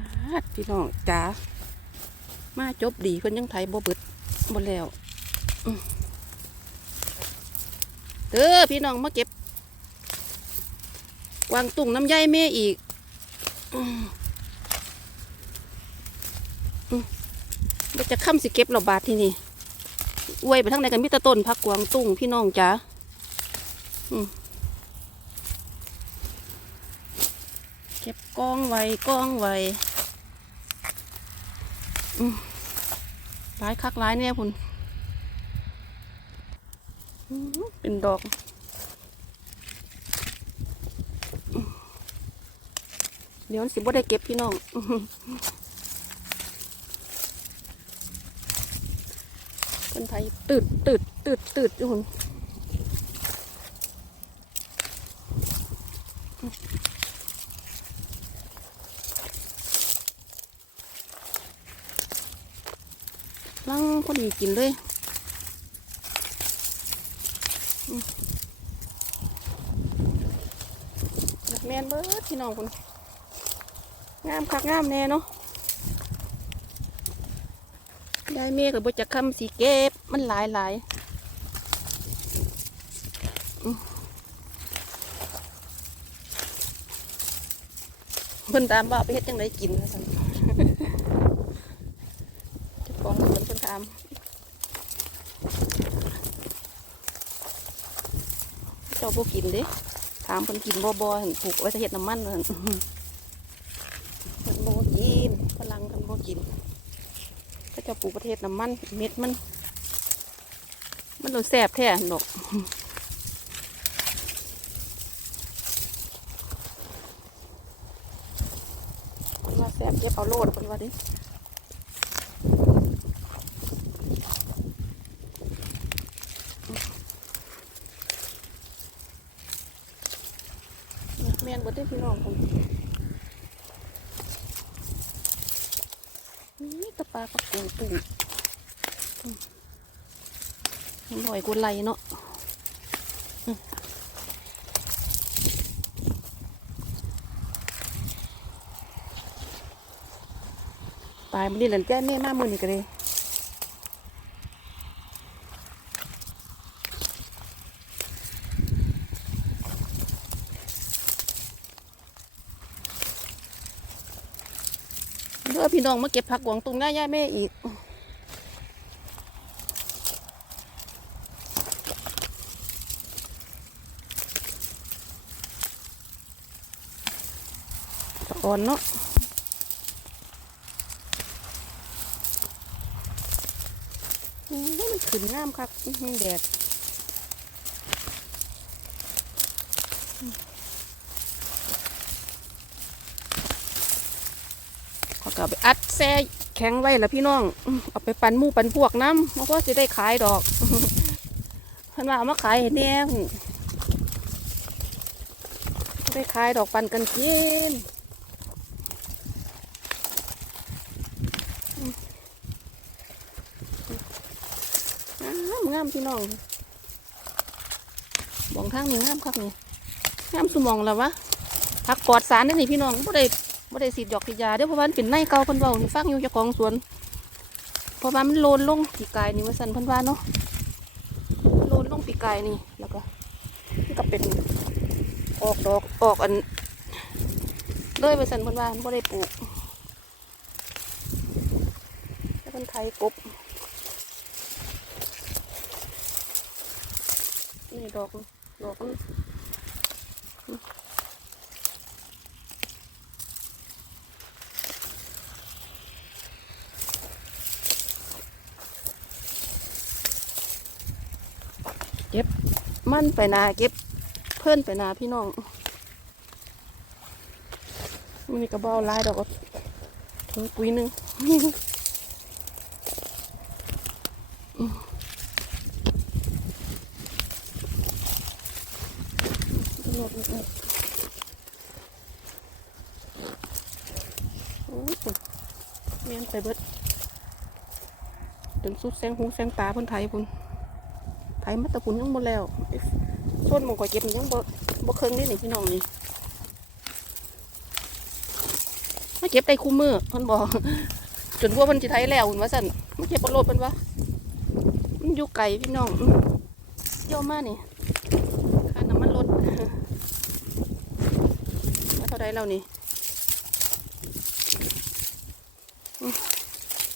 ปาดพี่น้องจ๋ามาจบดีเพิ่นยังไทยบ่เบิดบ่แล้วเด้อพี่น้องมาเก็บกวางตุ่งน้ำใยแม่อีกอืมอืมเดี๋ยวจะค้ำสิเก็บเราบาทที่นี่อวยไปทั้งในกันมิตรต้นพักกวางตุ่งพี่น้องจ๋าเก็บกองไว้กองไว้ ร้ายคักร้ายเนี่ยคุณเป็นดอกเดี๋ยวสิบ่ได้เก็บพี่น้องคนไทยตืดตืดตืดตืดอยู่คุณ ลังพอดีกินเลยแมนเบิดพี่น้องคุณงามคักงามแน่เนาะได้เมฆกับบจะคำสีเก็บ มันหลายหลายมเพิ่นตามว่าไปเฮ็ดจังไดกินว่าซั่น เจ้าของสวนเพิ่นถามเจ้าบ่กินเด้ถามเพิ่นกินบ่บ่หั่นผูกไว้จะเฮ็ดน้ำมันหั่นเพิ่นบ่กินฝรั่งเพิ่นบ่กินก็จะปลูกประเทศน้ำมัน เม็ดมัน มันโดนแสบแท้หนอกว่าแสบเจ็บเอาโลดเพิ่นว่าดิ แม่นบ่ได้พี่น้องผมนี่ตะปลาปลากูตุ่มอร่อยกุไลเนาะอืมปลายมันนี่หลันแจ้แม่มามือนี่กันเลย เด้อพี่น้องมาเก็บผักหวงตุงหน้าย่าแม่อีกอ่อนเนาะอืมมันขึ้นงามครับแดด อืมขอกลับไปอัดแซ่แข็งไว้แล้วพี่น้อง เอาไปปั่นมู่ปั่นพวกน้ำมันก็จะได้ขายดอกพันว่าเอามาขายให้แน่ได้ขายดอกปั่นกันกินงามงามพี่น้องบองทางนี่งามคักนี่งามสมองแล้ววะผักปลอดสารนี่นี่พี่น้องบ่ได้ บ่ได้สีดดอกสียาเด้อเพราะว่ามันเป็นในเก่าเพิ่นเว้านี่ฟังอยู่เจ้าของสวนเพราะว่ามันโลนลงปีกายนี่ว่าซั่นเพิ่นว่าเนาะมันโลนลงปีกายนี่แล้วก็มันก็เป็นออกดอกออกอันเลยว่าซั่นเพิ่นว่าบ่ได้ปลูกแล้วเพิ่นไถกบนี่ดอกดอกมัน เก็บมันไปนาเก็บเพื่อนไปนาพี่น้องมันนี่กระเบ้าลายดอกถุงปุ๋ยหนึ่งโอ้โหเมียนไปเบิดจนสุดแสงหูแสงตาเพิ่นไทยพุ่น ไทยมัตตะพุ่นยังบ่แล้วส่วนมองก่อยเก็บยังบ่บ่เคืองนี่นี่พี่น้องนี่มาเก็บได้คู่มือเพิ่นบอกจนพวกเพิ่นสิไทยแล้วหุ่นว่าซั่นมาเก็บบ่โลดเพิ่นว่ามันอยู่ไกลพี่น้องอื้อเที่ยวมากนี่ค่าน้ำมันรถมาเท่าใดแล้วนี่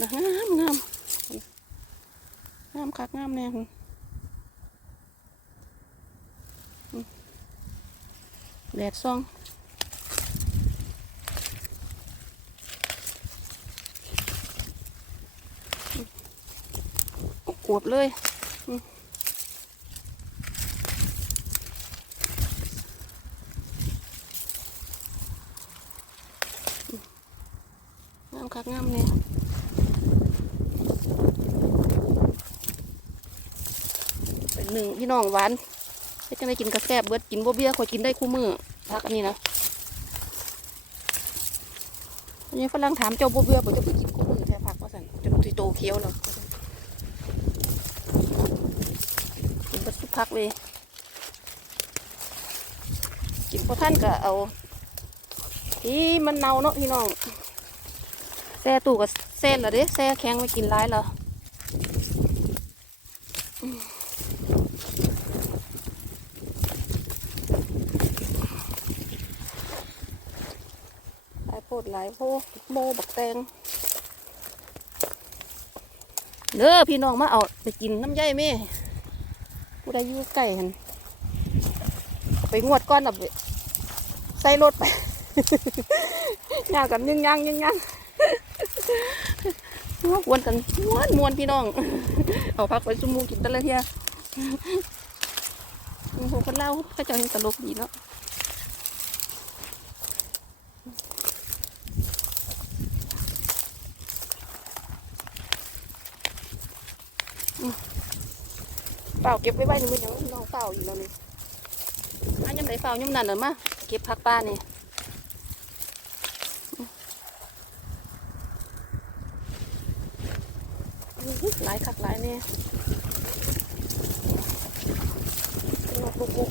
งามงามงามคักงามแน่คุณอื้อ แดดซ่องกวบเลยงามคักงามเนี่ยเป็นหนึ่งพี่น้องหวาน ไม่จังได้กินกระแซบเบิดกินบ่เบี้ยคอยกินได้คู่มือพักอันนี้นะอันนี้ฝรั่งถามเจ้าบ่เบี้ยบ่จะไปกินคู่มือแท้พักว่าสั่นจนสิโตเคี้ยวแล้วกินไปสุกพักเลยกินพอท่านก็เอาที่มันเน่าเนาะพี่น้องแซ่ตู้ก็แซ่ละเด้แซ่แข็งไว้กินร้ายเหรอมหลายโพ ดหลายโพโมบักแตงเด้อพี่น้องมาเอาไปกินน้ำย่อยแม่ผู้ใดอยู่ใกล้หันไปงวดก้อนเอาไปใส่รถไปย่างกันยังยังยังยังมวนกันม้วนมวนพี่น้อง เอาพักไปซุ่มมูกินตะละเทียโอ้โหคนเล่าเขาเจะเห็นตลกดีเนาะ เปล่าเก็บไว้ไว้หนึ่งมือเดียวน้องเปล่าอยู่แล้วนี่อันยังไหนเปล่ายังนั่นเหรอมาเก็บผักป้านี่หลายคักหลายเนี่ยงอกบุก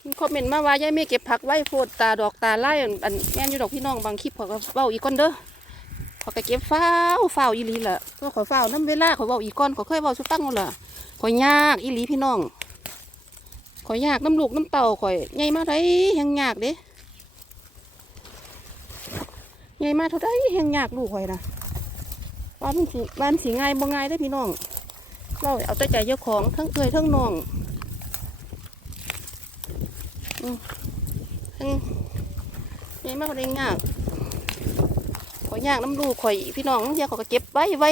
มี คอมเมนต์มาว่ายายไม่เก็บผักไว้โพดตาดอกตาไล่อันแม่นอยู่ดอกพี่น้องบางคลิปเขาก็เว้าอีกก้อนเด้อขาก็เก็บฟ้าวฟ้าอีหลีแหละก็ขอฟ้าน้ำเวลาขาเว้าอีกก้อนขาเคยเว้าสุฟังนั่นล่ะขอยยากอีหลีพี่น้องขอยยากน้ำลูกน้ำเต่าขอยใหญ่มาได้แหงยากเด้ใหญ่มาเท่าไดแหงยากลูกขอยนะว่ามันสิว่ามันสิง่ายบ่ง่ายได้พี่น้องเราเอาแต่ใจเจ้าของทั้งเอ่ยทั้งน้อง อืมทั้งใหญ่มากเท่าไดยากข่อยยากน้ำลูกข่อยพี่น้องบางเทียเขาก็เก็บไว้ไว้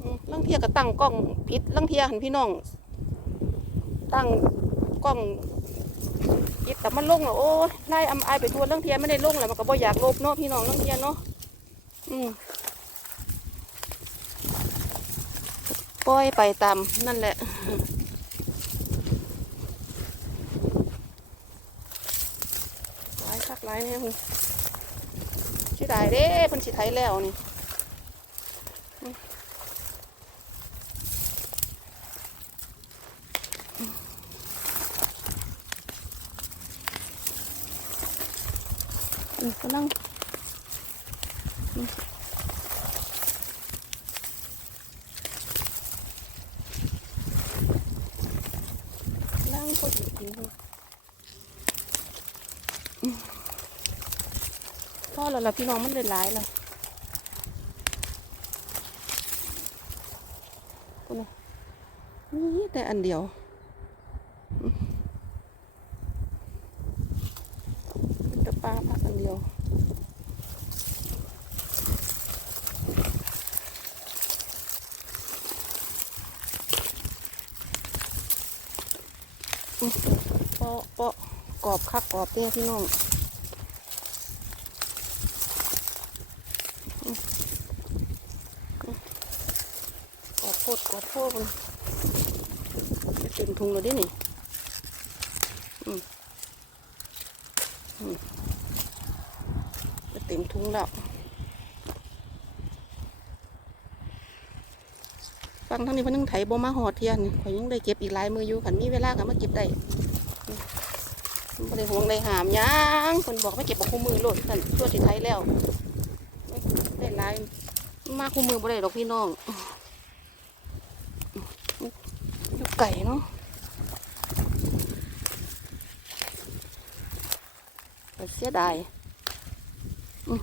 อืมลังเทียก็ตั้งกล้องพิษลังเทียหันพี่น้อง ตั้งกล้องยิบแต่มันลงแล้วโอ้ยไล่อำอายไปทัวลังเทียไม่ได้ลงแล้วมันก็บ่อยากลบเนาะพี่น้องลังเทียเนาะอืมปล่อยไปตามนั่นแหละ หลายนี่คุณชิไดเด้คุณชิไทยแล้วนี่ อืมกำลังอืมล้างพอดีกินเลยอืม พ่อแล้วล่ะพี่น้องมันเลยหลายแล้วคนน่ะนี่แต่อันเดียวเป็นตะปลาพักอันเดียวเปาะเปาะกรอบคักกรอบเนี่ยพี่น้องอืมอืม กอบโพดกอบโพดมันเต็มทุงแล้วเดินี่เต็มทุงแล้วฟังทั้งนี้พนนึงไถบ่มาหอดเทียนข่อยยังได้เก็บอีกหลายมืออยู่คันมีเวลาก็มาเก็บได้บ่ได้ห่วงได้หามยังเพิ่นบอกไมาเก็บบ่คู่มือโลดซั่นชั่วสิไถแล้ว ได้หลายมาคู่มือบ่ได้ดอกพี่น้องอยู่ไก่เนาะเสียดายอื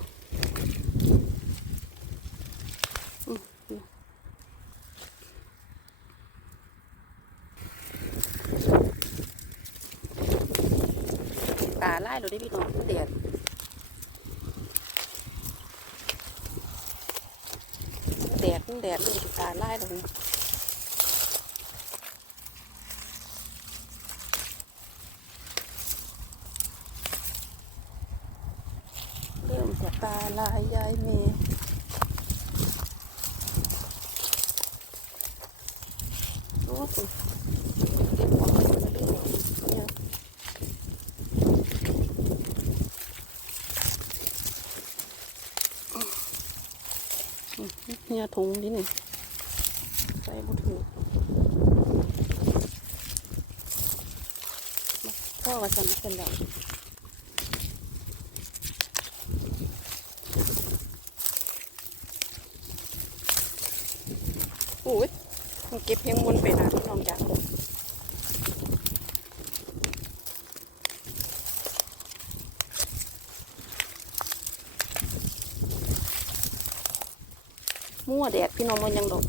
อืมตาไล่เราได้พี่น้องมันแดดมัน แดดมันแดดเลยตาไล่ตรงนี้เริ่มจะตาลายยายเมย์โอ้โหเก็บของมาเรื่อยๆเนี่ย อืมเนี่ย ถุงนี่นี่ใส่บุถือพ่อว่าสั่นเป็นแบบโอ้ยมันเก็บเพียงบนไปนะพี่น้องจากผมมั่ว แดดพี่น้องมันยังดอก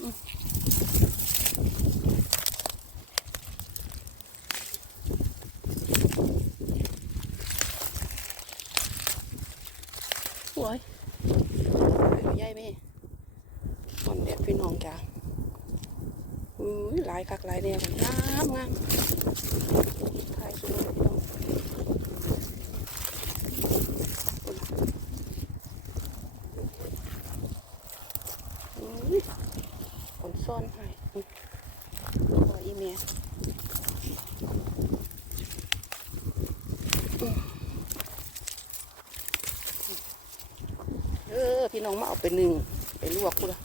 อืมโอ้ยใหญ่ไหมตอนแดดพี่น้องจ้ะอุ้ยหลายคักหลายแนวงามงามถ่ายสวยพี่น้อง ขนซ่อนให้ขออีเมลเออพี่น้องมาเอาไปหนึ่งไปลวกกูละ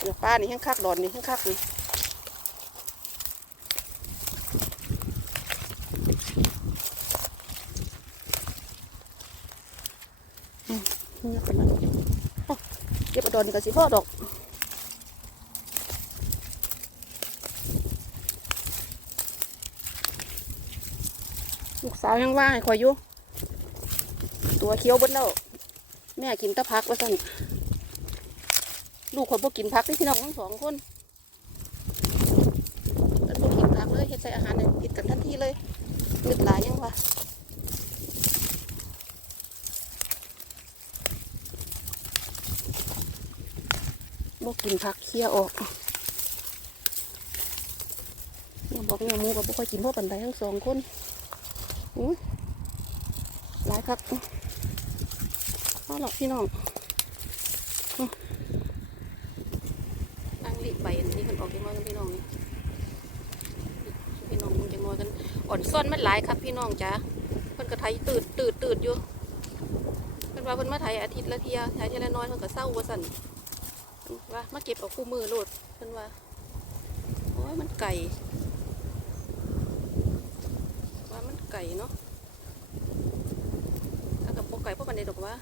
เดี๋ยวป้านี่แห้งคักดอนนี่แห้งคักนี่นี่เป็นอะไรอ๋อ เก็บอาดอนนี่ก็สิพ่อดอกลูกสาวยังว่าให้คอยอยู่ตัวเคี้ยวบดแล้วแม่กินตะพักว่าสั่นลูกคนพวกกินพักที่พี่น้องทั้งสองคนแล้วพวกกินพักเลยเฮ็ดใส่อาหารเนี่ยกินกันทันทีเลยเลือดหลายยังวะ บกินพักเคี้ยวออกเนี่ยบอกเนี่ยมูกับบุค่อยกินพ่อปันไดทั้งสองคนอุ้ยหลายคักเอาหรอกพี่น้องตั้งรีบไปอันนี้คนออกจังน้อยกันพี่น้องนี่พี่น้องมึงจังอกันอ่อนซ่อนมันหลายครับ พี่น้องจ้าเพิ่นก็ไทยตืดตืดตืดอยู่เพิ่นว่าเพิ่นมาไทยอาทิตย์ละเทียไทยเทียละน้อยเพิ่นก็เศร้าว่าสั่น ว่ามาเก็บเอาคู่มือโลดเพิ่นว่าโอ้ยมันไก่ว่ามันไก่เนาะถ้ากับพวกไก่พวกกันในดอกว่า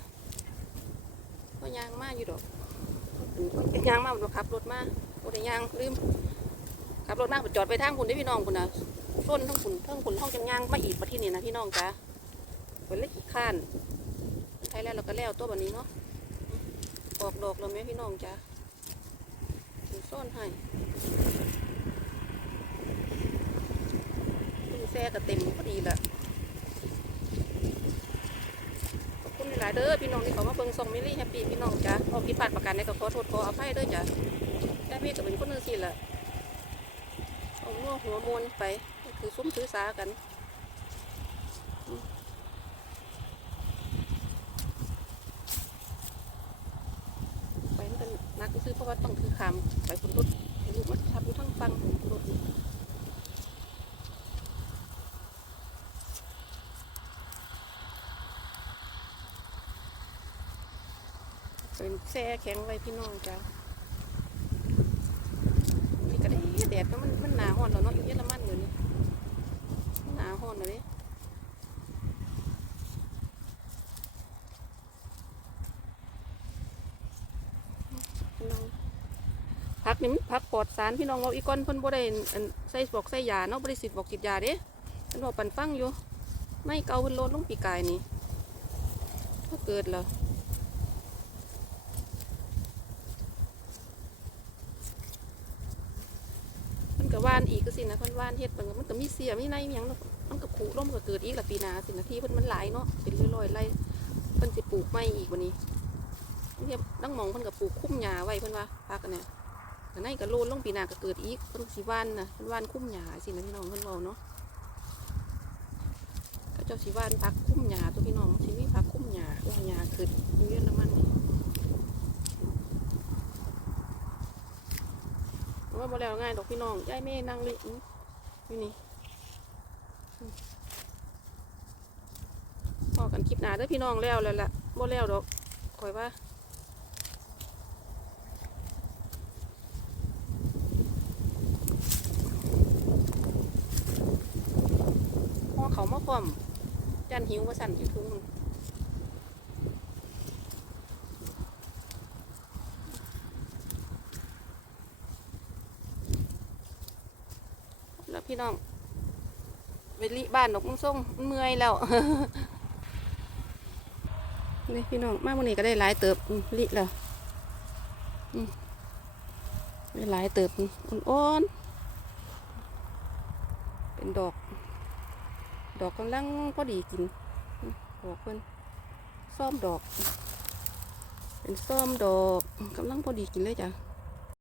ก็ยางมากอยู่ดอกเป็นยางมาบ่ขับรถมาบ่ได้ยางลืมขับรถมากจอดไปทางคุณได้พี่น้องคุณนะส้นทั้งคุณทั้งคุณห้องจังยางมาอีกมาที่นี่นะพี่น้องจ้าเป็นเล็กขี้านใช้แล้วเราก็แล้วตัวแบบนี้เนาะออกดอกแล้วไหมพี่น้องจ้า ซ่อนให้ตู้แซ่ก็เต็มพอดีแหละขอบคุณหลายเด้อพี่น้องที่เขามาเบิ่งซองมิลลี่แฮปปี้พี่น้องจ้ะออกผิดพลาดประการใดก็ขอโทษขออภัยเด้อจ้ะแม่พี่ก็เป็นคนนึงสิแหละเอาหัวหัวมวนไป คือซุ้มซื้อสากันอืมไปนั่นกันนักซื้อเพราะว่าต้องคือคำไปคนรถให้ลูกมาทับอยู่ทั้งฟังรถนี่ เป็นแช่แข็งไว้พี่น้องจ้านี่ก็ได้แดดมันมันหนาห้อนแล้วเนาะอยู่เยอรมันอยู่นี่หนาห้อนเลยพี่น้องผักนี่มันผักปลอดสารพี่น้องเราอีกก้อนเพิ่นบ่ได้ใส่บอกใส่ยาเนาะบ่ได้สิทธิ์บอกกิดยาเด้เพิ่นบอกปันฟังอยู่ ไม่เกาเพิ่นโลดลงปีกายนี่ก็เกิดแล้ว ก็ว่านอีกก็สินะเพิ่นว่านเฮ็ดมันก็มันก็มีเสียมีในมีหยังเนาะมันก็ขูร่มก็เกิดอีกละปีนาสินาทีเพิ่นมันหลายเนาะเป็นร้อยๆไร่เพิ่นสิปลูกไม้อีกวันนี้เรียบดังมองเพิ่นก็ปลูกคุ้มหญ้าไว้เพิ่นว่าพักกันเนี่ยแต่ในก็โลนลงปีนาก็เกิดอีกเพิ่นสิว่านนะเพิ่นว่านคุ้มหญ้าสินะพี่น้องเพิ่นเว้าเนาะก็เจ้าสิว่านพักคุ้มหญ้าตัวพี่น้องสิมีพักคุ้มหญ้าคุ้มหญ้าขึ้นอยู่เยอรมันนี่ว่า บ่แล้วง่ายดอกพี่น้องยายแม่นั่งเลยอื้อยู่นี่อืมพอกันคลิปหนาเด้อพี่น้องแล้วแล้วล่ะบ่แล้วดอกคอยว่าพอเขามาพร้อมจันหิวมาสั่นอยู่ทุ่งแล้ว พี่น้องไปลิบ้านดอกมึงส่งมันเมื่อยแล้วนี่พี่น้องมาวันนี้ก็ได้หลายเติบลิแล้วได้หลายเติบอ่อนๆเป็นดอก ดอกกำลังพอดีกินดอกเพิ่นซ่อมดอก เป็นซ่อมดอกกำลังพอดีกินเลยจ้ะ